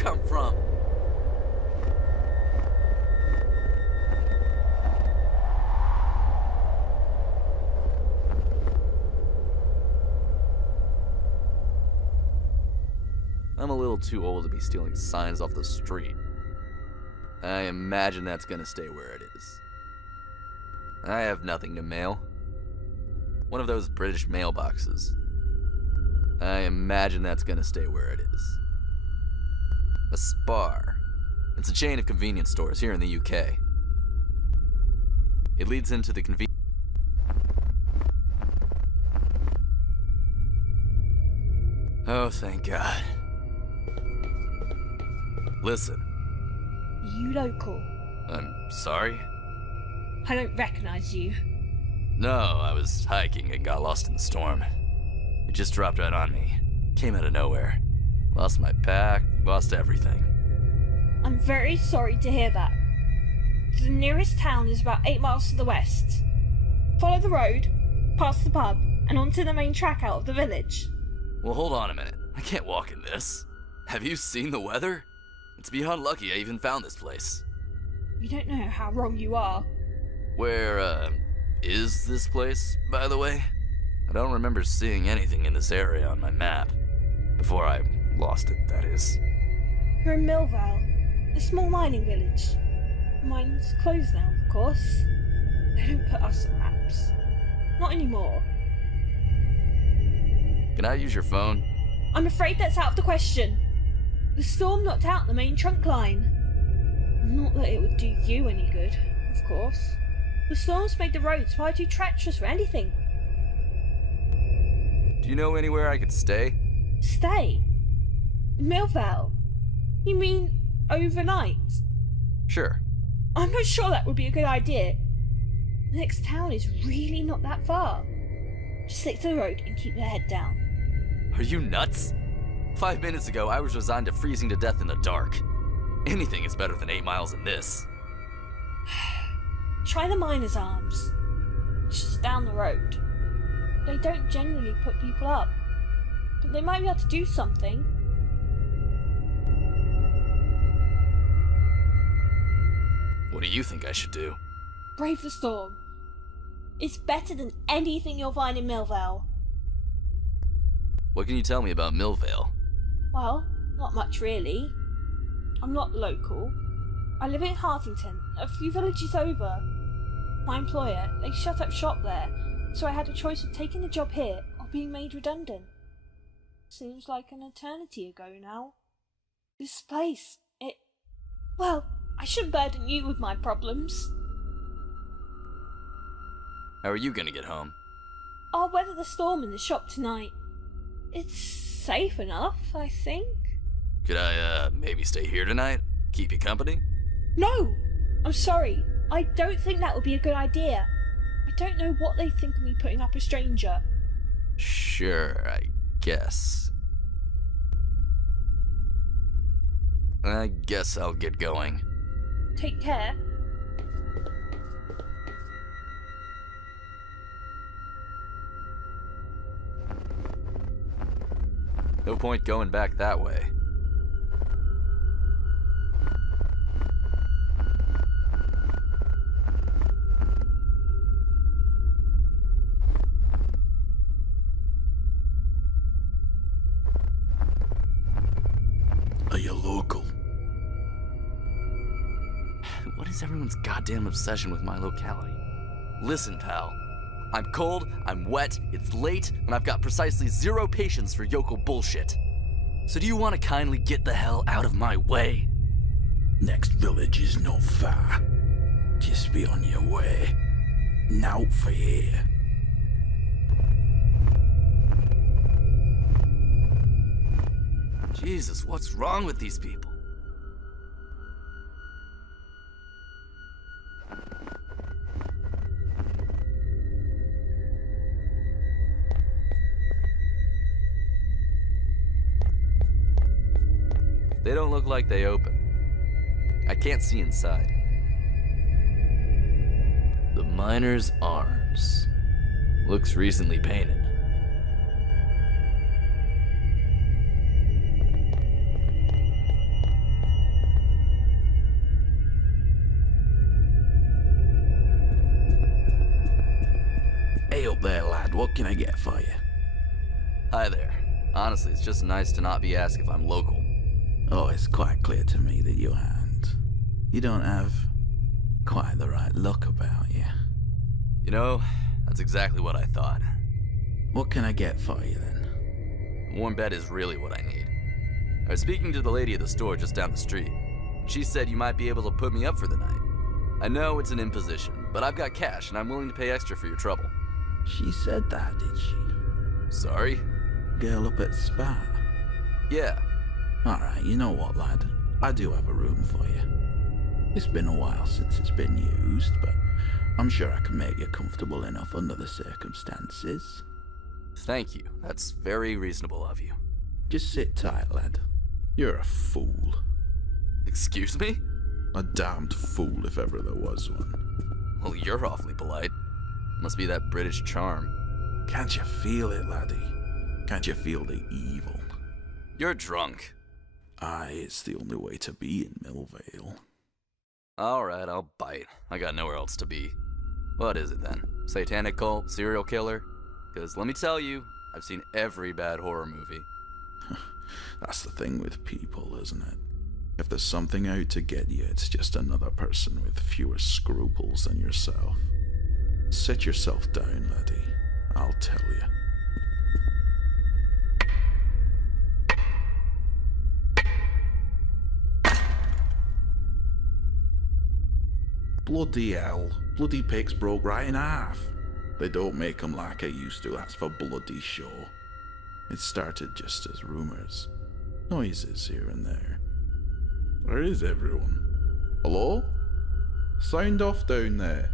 come from? I'm a little too old to be stealing signs off the street. I imagine that's gonna stay where it is. I have nothing to mail. One of those British mailboxes. I imagine that's gonna stay where it is. A Spar. It's a chain of convenience stores here in the UK. It leads into the convenience. Oh, thank God. Listen. You local? I'm sorry? I don't recognize you. No, I was hiking and got lost in the storm. It just dropped right on me. Came out of nowhere. Lost my pack, lost everything. I'm very sorry to hear that. The nearest town is about 8 miles to the west. Follow the road, past the pub, and onto the main track out of the village. Well, hold on a minute. I can't walk in this. Have you seen the weather? It's beyond lucky I even found this place. You don't know how wrong you are. Where, is this place, by the way? I don't remember seeing anything in this area on my map. Before I lost it, that is. You're in Millvale, a small mining village. Mine's closed now, of course. They don't put us on maps. Not anymore. Can I use your phone? I'm afraid that's out of the question. The storm knocked out the main trunk line. Not that it would do you any good, of course. The storms made the roads far too treacherous for anything. Do you know anywhere I could stay? Stay? In Millvale? You mean overnight? Sure. I'm not sure that would be a good idea. The next town is really not that far. Just stick to the road and keep your head down. Are you nuts? 5 minutes ago, I was resigned to freezing to death in the dark. Anything is better than 8 miles in this. Try the Miners' Arms. It's just down the road. They don't generally put people up, but they might be able to do something. What do you think I should do? Brave the storm. It's better than anything you'll find in Millvale. What can you tell me about Millvale? Well, not much really. I'm not local. I live in Hartington, a few villages over. My employer, they shut up shop there, so I had a choice of taking the job here or being made redundant. Seems like an eternity ago now. This place, well, I shouldn't burden you with my problems. How are you gonna get home? I'll weather the storm in the shop tonight. It's safe enough, I think. Could I, maybe stay here tonight? Keep you company? No! I'm sorry. I don't think that would be a good idea. I don't know what they think of me putting up a stranger. Sure, I guess. I guess I'll get going. Take care. No point going back that way. Are you local? What is everyone's goddamn obsession with my locality? Listen, pal. I'm cold, I'm wet, it's late, and I've got precisely 0 patience for yokel bullshit. So do you want to kindly get the hell out of my way? Next village is not far. Just be on your way. Now for here. Jesus, what's wrong with these people? They don't look like they open. I can't see inside. The Miners' Arms. Looks recently painted. what can I get for you? Hi there. Honestly, it's just nice to not be asked if I'm local. Oh, it's quite clear to me that you aren't. You don't have quite the right look about you. You know, that's exactly what I thought. What can I get for you then? A warm bed is really what I need. I was speaking to the lady at the store just down the street. She said you might be able to put me up for the night. I know it's an imposition, but I've got cash and I'm willing to pay extra for your trouble. She said that, did she? Sorry? Girl up at Spa? Yeah. Alright, you know what, lad? I do have a room for you. It's been a while since it's been used, but I'm sure I can make you comfortable enough under the circumstances. Thank you. That's very reasonable of you. Just sit tight, lad. You're a fool. Excuse me? A damned fool if ever there was one. Well, you're awfully polite. Must be that British charm. Can't you feel it, laddie? Can't you feel the evil? You're drunk. Aye, it's the only way to be in Millvale. Alright, I'll bite. I got nowhere else to be. What is it then? Satanic cult? Serial killer? Because let me tell you, I've seen every bad horror movie. That's the thing with people, isn't it? If there's something out to get you, it's just another person with fewer scruples than yourself. Sit yourself down, laddie. I'll tell you. Bloody hell. Bloody pigs broke right in half. They don't make 'em like I used to, that's for bloody sure. It started just as rumours. Noises here and there. Where is everyone? Hello? Sound off down there.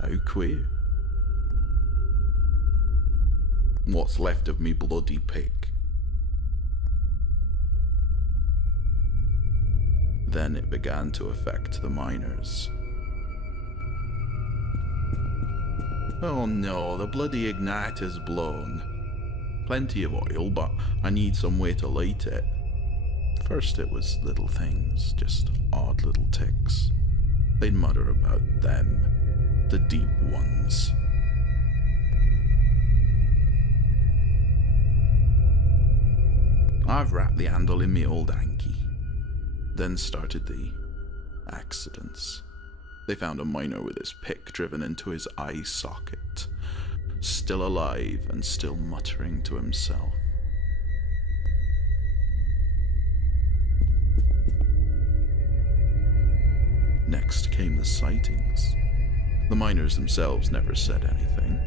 How queer. What's left of me bloody pick? Then it began to affect the miners. Oh no, the bloody igniter's blown. Plenty of oil, but I need some way to light it. First it was little things, just odd little ticks. They'd mutter about them, the deep ones. I've wrapped the handle in me old hanky. Then started the accidents. They found a miner with his pick driven into his eye socket, still alive and still muttering to himself. Next came the sightings. The miners themselves never said anything.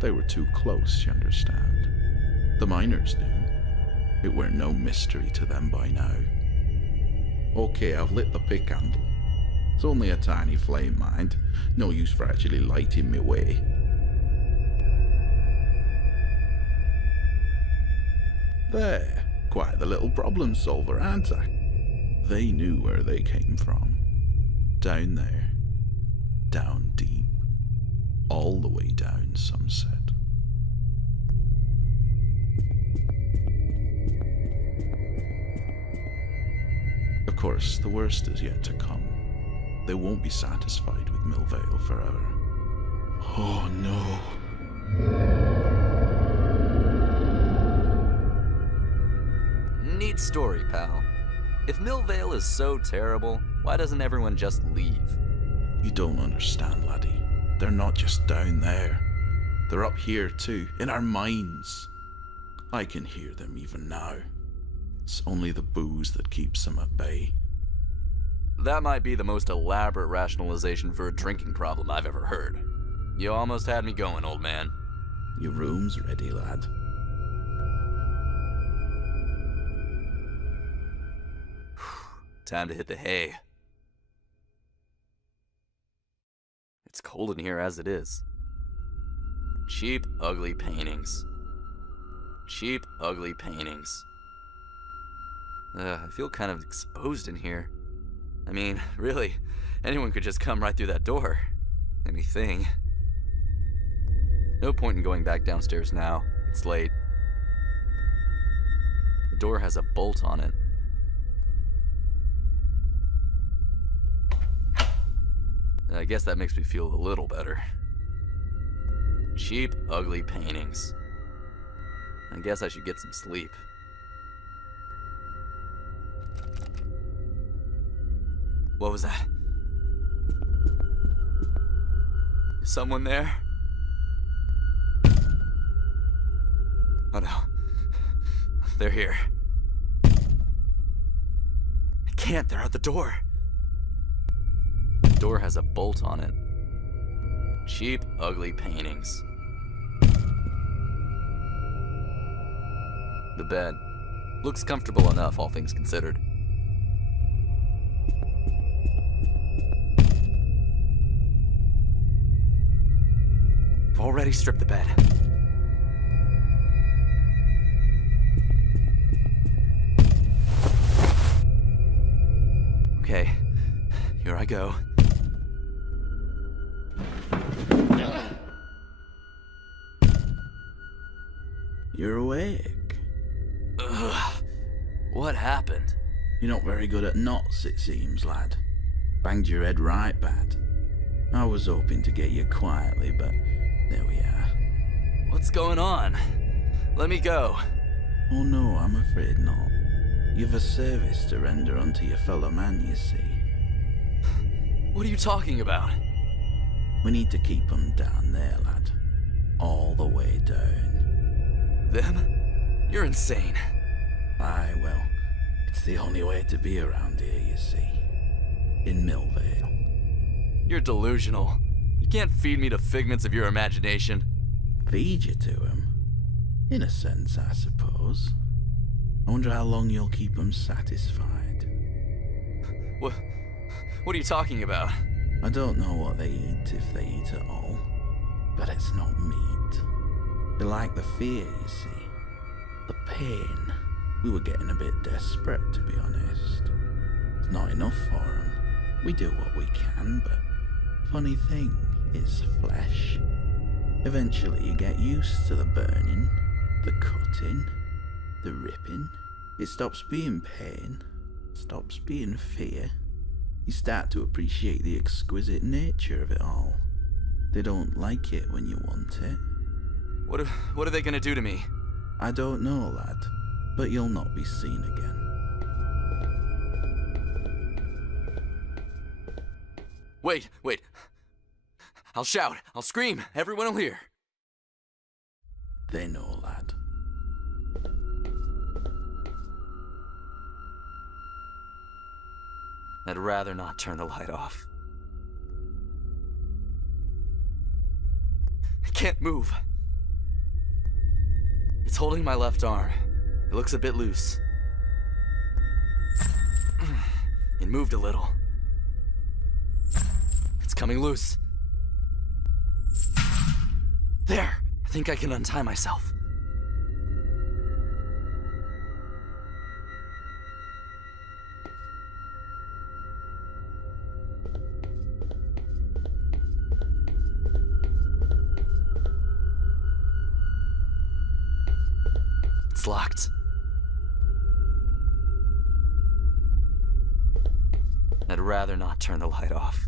They were too close, you understand. The miners knew. It were no mystery to them by now. Okay, I've lit the pick handle. It's only a tiny flame, mind. No use for actually lighting me way. There, quite the little problem solver, aren't I? They knew where they came from. Down there. Down deep. All the way down, some said. Of course, the worst is yet to come. They won't be satisfied with Millvale forever. Oh no. Neat story, pal. If Millvale is so terrible, why doesn't everyone just leave? You don't understand, laddie. They're not just down there. They're up here too, in our minds. I can hear them even now. It's only the booze that keeps them at bay. That might be the most elaborate rationalization for a drinking problem I've ever heard. You almost had me going, old man. Your room's ready, lad. Time to hit the hay. It's cold in here as it is. Cheap, ugly paintings. Cheap, ugly paintings. I feel kind of exposed in here. I mean, really, anyone could just come right through that door. Anything. No point in going back downstairs now. It's late. The door has a bolt on it. I guess that makes me feel a little better. Cheap, ugly paintings. I guess I should get some sleep. What was that? Is someone there? Oh no. They're here. I can't, they're at the door. The door has a bolt on it. Cheap, ugly paintings. The bed. Looks comfortable enough, all things considered. I've already stripped the bed. Okay, here I go. You're awake. Ugh. What happened? You're not very good at knots, it seems, lad. Banged your head right bad. I was hoping to get you quietly, but there we are. What's going on? Let me go. Oh no, I'm afraid not. You've a service to render unto your fellow man, you see. What are you talking about? We need to keep 'em down there, lad. All the way down. Them? You're insane. Aye, well, it's the only way to be around here, you see. In Millvale. You're delusional. You can't feed me to figments of your imagination. Feed you to 'em? In a sense, I suppose. I wonder how long you'll keep 'em satisfied. What are you talking about? I don't know what they eat, if they eat at all. But it's not meat. They like the fear, you see. The pain. We were getting a bit desperate, to be honest. It's not enough for 'em. We do what we can, but funny thing is flesh. Eventually you get used to the burning, the cutting, the ripping. It stops being pain, stops being fear. You start to appreciate the exquisite nature of it all. They don't like it when you want it. What are they gonna do to me? I don't know, lad, but you'll not be seen again. Wait. I'll shout. I'll scream. Everyone will hear. They know, lad. I'd rather not turn the light off. I can't move. It's holding my left arm. It looks a bit loose. It moved a little. It's coming loose. There! I think I can untie myself. It's locked. I'd rather not turn the light off.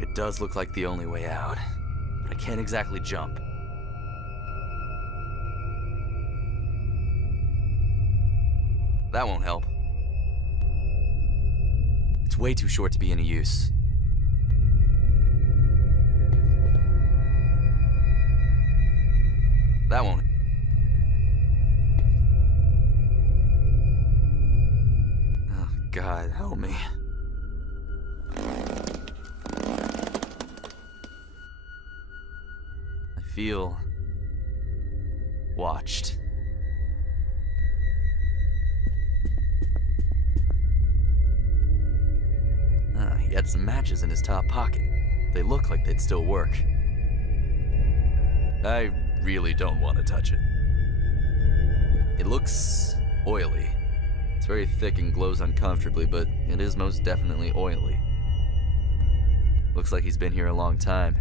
It does look like the only way out, but I can't exactly jump. That won't help. It's way too short to be any use. That won't. Oh, God, help me. I feel watched. He had some matches in his top pocket. They look like they'd still work. I really don't want to touch it. It looks oily. It's very thick and glows uncomfortably, but it is most definitely oily. Looks like he's been here a long time.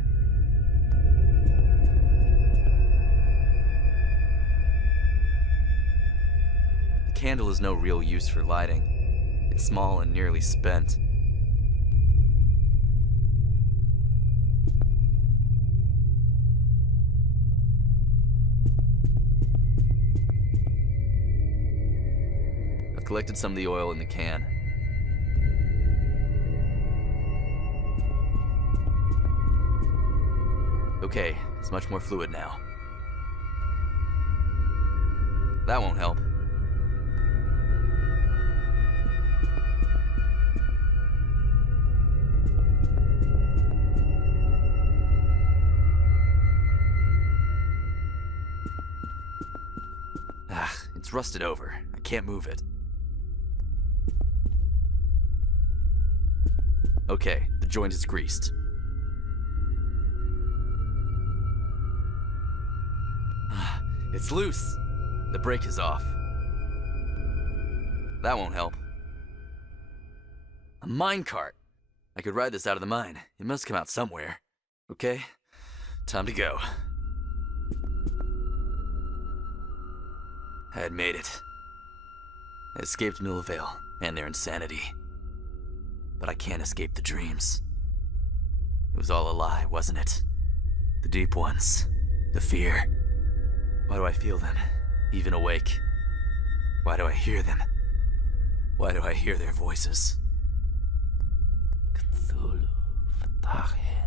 The candle is no real use for lighting. It's small and nearly spent. collected some of the oil in the can. Okay, it's much more fluid now. That won't help. It's rusted over. I can't move it. Okay, the joint is greased. It's loose. The brake is off. That won't help. A minecart. I could ride this out of the mine. It must come out somewhere. Okay, time to go. I had made it. I escaped Millvale and their insanity. But I can't escape the dreams. It was all a lie, wasn't it? The deep ones. The fear. Why do I feel them, even awake? Why do I hear them? Why do I hear their voices? Cthulhu Fatahe.